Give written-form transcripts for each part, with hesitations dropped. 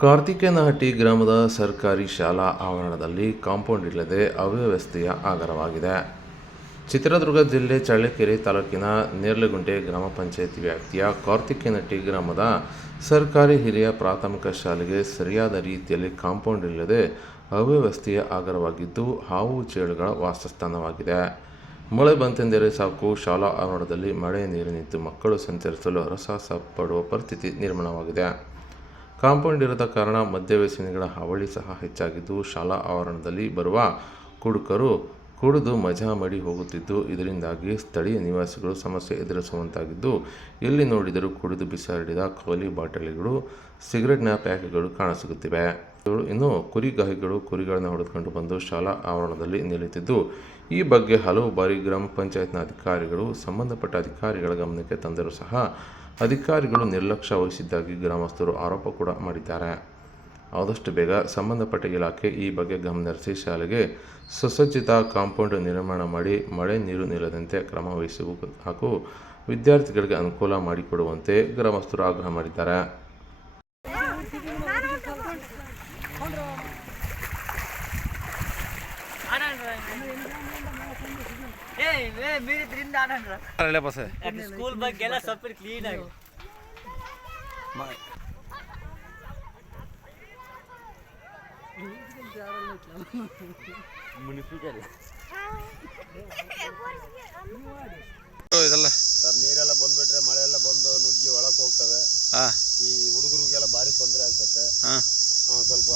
ಕಾರ್ತಿಕೇನಹಟ್ಟಿ ಗ್ರಾಮದ ಸರ್ಕಾರಿ ಶಾಲಾ ಆವರಣದಲ್ಲಿ ಕಾಂಪೌಂಡ್ ಇಲ್ಲದೆ ಅವ್ಯವಸ್ಥೆಯ ಆಗರವಾಗಿದೆ. ಚಿತ್ರದುರ್ಗ ಜಿಲ್ಲೆ ಚಳ್ಳಕೆರೆ ತಾಲೂಕಿನ ನೇರ್ಲಗುಂಟೆ ಗ್ರಾಮ ಪಂಚಾಯಿತಿ ವ್ಯಾಪ್ತಿಯ ಕಾರ್ತಿಕೇನಹಟ್ಟಿ ಗ್ರಾಮದ ಸರ್ಕಾರಿ ಹಿರಿಯ ಪ್ರಾಥಮಿಕ ಶಾಲೆಗೆ ಸರಿಯಾದ ರೀತಿಯಲ್ಲಿ ಕಾಂಪೌಂಡ್ ಇಲ್ಲದೆ ಅವ್ಯವಸ್ಥೆಯ ಆಗರವಾಗಿದ್ದು ಹಾವು ಚೇಳುಗಳ ವಾಸಸ್ಥಾನವಾಗಿದೆ. ಮಳೆ ಬಂತೆಂದರೆ ಸಾಕು ಶಾಲಾ ಆವರಣದಲ್ಲಿ ಮಳೆ ನೀರು ನಿಂತು ಮಕ್ಕಳು ಸಂಚರಿಸಲು ಹರಸಾಹಸ ಪಡುವ ಪರಿಸ್ಥಿತಿ ನಿರ್ಮಾಣವಾಗಿದೆ. ಕಾಂಪೌಂಡ್ ಇರದ ಕಾರಣ ಮದ್ಯ ವ್ಯಸನಿಗಳ ಹಾವಳಿ ಸಹ ಹೆಚ್ಚಾಗಿದ್ದು, ಶಾಲಾ ಆವರಣದಲ್ಲಿ ಬರುವ ಕುಡುಕರು ಕುಡಿದು ಮಜಾ ಮಾಡಿ ಹೋಗುತ್ತಿದ್ದು, ಇದರಿಂದಾಗಿ ಸ್ಥಳೀಯ ನಿವಾಸಿಗಳು ಸಮಸ್ಯೆ ಎದುರಿಸುವಂತಾಗಿದ್ದು, ಎಲ್ಲಿ ನೋಡಿದರೂ ಕುಡಿದು ಬಿಸಾಡಿದ ಖಾಲಿ ಬಾಟಲಿಗಳು, ಸಿಗರೆಟ್ನ ಪ್ಯಾಕ್ಗಳು ಕಾಣಸಿಗುತ್ತಿವೆ. ಇನ್ನು ಕುರಿಗಾಹಿಗಳು ಕುರಿಗಳನ್ನು ಹೊಡೆದುಕೊಂಡು ಬಂದು ಶಾಲಾ ಆವರಣದಲ್ಲಿ ನಿಲ್ಲುತ್ತಿದ್ದು, ಈ ಬಗ್ಗೆ ಹಲವು ಬಾರಿ ಗ್ರಾಮ ಪಂಚಾಯತ್ನ ಅಧಿಕಾರಿಗಳು ಸಂಬಂಧಪಟ್ಟ ಅಧಿಕಾರಿಗಳ ಗಮನಕ್ಕೆ ತಂದರೂ ಸಹ ಅಧಿಕಾರಿಗಳು ನಿರ್ಲಕ್ಷ್ಯ ವಹಿಸಿದ್ದಾಗಿ ಗ್ರಾಮಸ್ಥರು ಆರೋಪ ಕೂಡ ಮಾಡಿದ್ದಾರೆ. ಆದಷ್ಟು ಬೇಗ ಸಂಬಂಧಪಟ್ಟ ಇಲಾಖೆ ಈ ಬಗ್ಗೆ ಗಮನಹರಿಸಿ ಶಾಲೆಗೆ ಸುಸಜ್ಜಿತ ಕಾಂಪೌಂಡ್ ನಿರ್ಮಾಣ ಮಾಡಿ ಮಳೆ ನೀರು ನಿಲ್ಲದಂತೆ ಕ್ರಮ ವಹಿಸುವ ಹಾಗೂ ವಿದ್ಯಾರ್ಥಿಗಳಿಗೆ ಅನುಕೂಲ ಮಾಡಿಕೊಡುವಂತೆ ಗ್ರಾಮಸ್ಥರು ಆಗ್ರಹ ಮಾಡಿದ್ದಾರೆ. ಸ್ಕೂಲ್ ಬಗ್ಗೆ ಎಲ್ಲ ಸ್ವಲ್ಪ ಕ್ಲೀನ್ ಆಗಿ ಇದೆಲ್ಲ ಸರ್ ನೀರೆಲ್ಲ ಬಂದ್ಬಿಟ್ರೆ ಮಳೆ ಎಲ್ಲ ಬಂದು ನುಗ್ಗಿ ಒಳಕ್ಕೆ ಹೋಗ್ತವೆ. ಈ ಹುಡುಗರಿಗೆಲ್ಲ ಭಾರಿ ತೊಂದರೆ ಆಗ್ತತೆ. ಸ್ವಲ್ಪ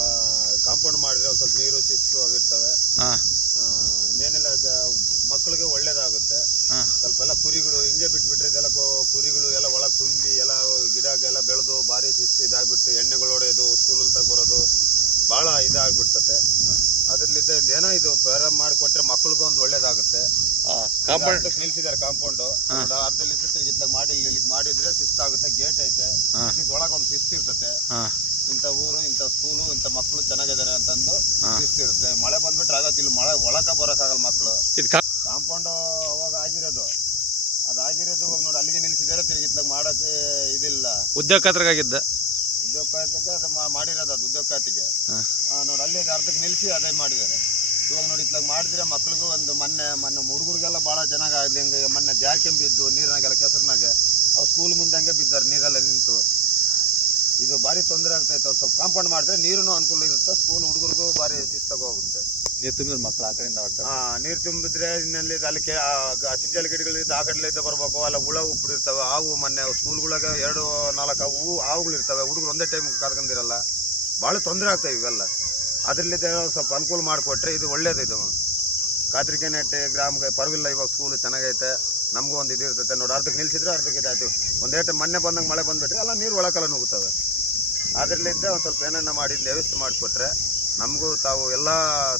ಕಾಂಪೌಂಡ್ ಮಾಡಿದ್ರೆ ಸ್ವಲ್ಪ ನೀರು ಶಿಸ್ತು ಆಗಿರ್ತವೆ. ಇನ್ನೇನಿಲ್ಲ ಮಕ್ಕಳಿಗೆ ಒಳ್ಳೇದಾಗುತ್ತೆ. ಸ್ವಲ್ಪ ಎಲ್ಲ ಕುರಿಗಳು ಹಿಂಗೆ ಬಿಟ್ಬಿಟ್ರೆ ಇದೆಲ್ಲ ಕುರಿಗಳು ಎಲ್ಲ ಒಳಗೆ ತುಂಬಿ ಎಲ್ಲ ಗಿಡಗೆಲ್ಲ ಬೆಳೆದು ಭಾರಿ ಶಿಸ್ತು ಇದಾಗ್ಬಿಟ್ಟು ಎಣ್ಣೆಗಳು ಹೊಡೆಯೋದು ಸ್ಕೂಲಲ್ಲಿ ತಗೊಬರೋದು ಭಾಳ ಇದಾಗ್ಬಿಡ್ತತೆ. ಅದ್ರಲ್ಲಿದ್ದ ಏನೋ ಇದು ಪ್ರಾರಂಭ ಮಾಡಿಕೊಟ್ರೆ ಮಕ್ಕಳಿಗೂ ಒಂದು ಒಳ್ಳೇದಾಗುತ್ತೆ. ನಿಲ್ಸಿದ್ದಾರೆ ಕಾಂಪೌಂಡು ಅರ್ಧಲ್ಲಿದ್ದ ತಿರುಗಿತ್ಲಾಗ ಮಾಡಿದ್ರೆ ಶಿಸ್ತಾಗುತ್ತೆ. ಗೇಟ್ ಐತೆ, ಒಳಗೆ ಒಂದು ಶಿಸ್ತು ಇರ್ತತೆ. ಇಂಥ ಊರು, ಇಂಥ ಸ್ಕೂಲು, ಇಂಥ ಮಕ್ಕಳು ಚೆನ್ನಾಗಿದ್ದಾರೆ ಅಂತಂದು ಶಿಸ್ತು ಇರುತ್ತೆ. ಮಳೆ ಬಂದ್ಬಿಟ್ರೆ ಆಗತ್ತೆ, ಇಲ್ಲಿ ಮಳೆ ಒಳಕ ಬರೋಕ್ಕಾಗಲ್ಲ ಮಕ್ಕಳು. ಕಾಂಪೌಂಡು ಅವಾಗ ಆಗಿರೋದು ಅದಾಗಿರೋದು ಇವಾಗ ನೋಡಿ ಅಲ್ಲಿಗೆ ನಿಲ್ಸಿದ್ದಾರೆ. ತಿರುಗಿತ್ಲಾಗ ಮಾಡೋಕ್ಕೆ ಇದಿಲ್ಲ. ಉದ್ಯೋಗ ಖಾತ್ರಿಗಾಗಿದ್ದ ಉದ್ಯೋಗ ಅದು ಮಾಡಿರೋದು, ಅದು ಉದ್ಯೋಗ ಖಾತೆಗೆ ನೋಡಿ ಅಲ್ಲಿ ಅರ್ಧಕ್ಕೆ ನಿಲ್ಲಿಸಿ ಅದೇ ಮಾಡಿದ್ದಾರೆ. ಇವಾಗ ನೋಡಿ ಇತ್ಲಾಗ ಮಾಡಿದ್ರೆ ಮಕ್ಳಿಗೂ ಒಂದು ಮೊನ್ನೆ ಹುಡುಗರಿಗೆಲ್ಲ ಭಾಳ ಚೆನ್ನಾಗಿ ಆಗಲಿ. ಹಂಗೆ ಮೊನ್ನೆ ಜಾರ್ಕೆಂಬಿದ್ದು ನೀರಿನಾಗೆಲ್ಲ ಕೆಸರಿನಾಗೆ ಅವು ಸ್ಕೂಲ್ ಮುಂದಂಗೆ ಬಿದ್ದಾರೆ, ನೀರೆಲ್ಲ ನಿಂತು. ಇದು ಭಾರಿ ತೊಂದರೆ ಆಗ್ತಾಯಿತ್ತು. ಸ್ವಲ್ಪ ಕಾಂಪೌಂಡ್ ಮಾಡಿದ್ರೆ ನೀರು ಅನುಕೂಲ ಇರುತ್ತೆ, ಸ್ಕೂಲ್ ಹುಡುಗರಿಗೂ ಭಾರಿ ಶಿಸ್ತಾಗಿ ಹೋಗುತ್ತೆ. ನೀರು ತುಂಬಿದ್ರೆ ಮಕ್ಕಳು ಆ ಕಡೆಯಿಂದ ನೀರು ತುಂಬಿದ್ರೆ ಇನ್ನಲ್ಲಿ ಅಲ್ಲಿ ಸಿಂಜಲ್ ಗಿಡಗಳಿದ್ದು ಆ ಕಡೆಲಿದ್ದ ಬರಬೇಕು. ಅಲ್ಲ ಹುಳ ಉಪ್ಪಿರ್ತವೆ ಹಾವು. ಮೊನ್ನೆ ಸ್ಕೂಲ್ಗಳಾಗ 2-4 ಹಾವುಗಳು ಇರ್ತವೆ. ಹುಡುಗರು ಒಂದೇ ಟೈಮ್ ಕರ್ಕೊಂಡಿರಲ್ಲ. ಭಾಳ ತೊಂದರೆ ಆಗ್ತವೆ ಇವೆಲ್ಲ. ಅದರಲ್ಲಿದ್ದ ಸ್ವಲ್ಪ ಅನುಕೂಲ ಮಾಡಿಕೊಟ್ರೆ ಇದು ಒಳ್ಳೇದು. ಇದು ಕಾರ್ತಿಕೇನಹಟ್ಟಿ ಗ್ರಾಮಕ್ಕೆ ಪರವಿಲ್ಲ. ಇವಾಗ ಸ್ಕೂಲು ಚೆನ್ನಾಗೈತೆ, ನಮಗೂ ಒಂದು ಇದು ಇರ್ತೈತೆ ನೋಡಿ. ಅರ್ಧಕ್ಕೆ ನಿಲ್ಸಿದ್ರೆ ಅರ್ಧಕ್ಕೆ ಇದಾಯ್ತು. ಒಂದೇ ಟೈಮ್ ಮೊನ್ನೆ ಬಂದಂಗೆ ಮಳೆ ಬಂದುಬಿಟ್ರೆ ಎಲ್ಲ ನೀರು ಒಳಕಲ್ಲ ನುಗ್ಗುತ್ತವೆ. ಅದರಲ್ಲಿದ್ದ ಒಂದು ಸ್ವಲ್ಪ ಏನೇನು ಮಾಡಿ ವ್ಯವಸ್ಥೆ ಮಾಡಿಕೊಟ್ರೆ ನಮಗೂ ತಾವು ಎಲ್ಲ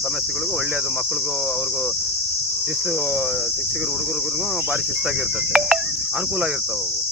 ಸಮಸ್ಯೆಗಳಿಗೂ ಒಳ್ಳೆಯದು. ಮಕ್ಳಿಗೂ ಅವ್ರಿಗೂ ಶಿಸ್ತು, ಶಿಕ್ಷಕರು ಹುಡುಗರಿಗೂ ಭಾರಿ ಶಿಸ್ತಾಗಿರ್ತದೆ, ಅನುಕೂಲ ಆಗಿರ್ತವೆ ಅವು.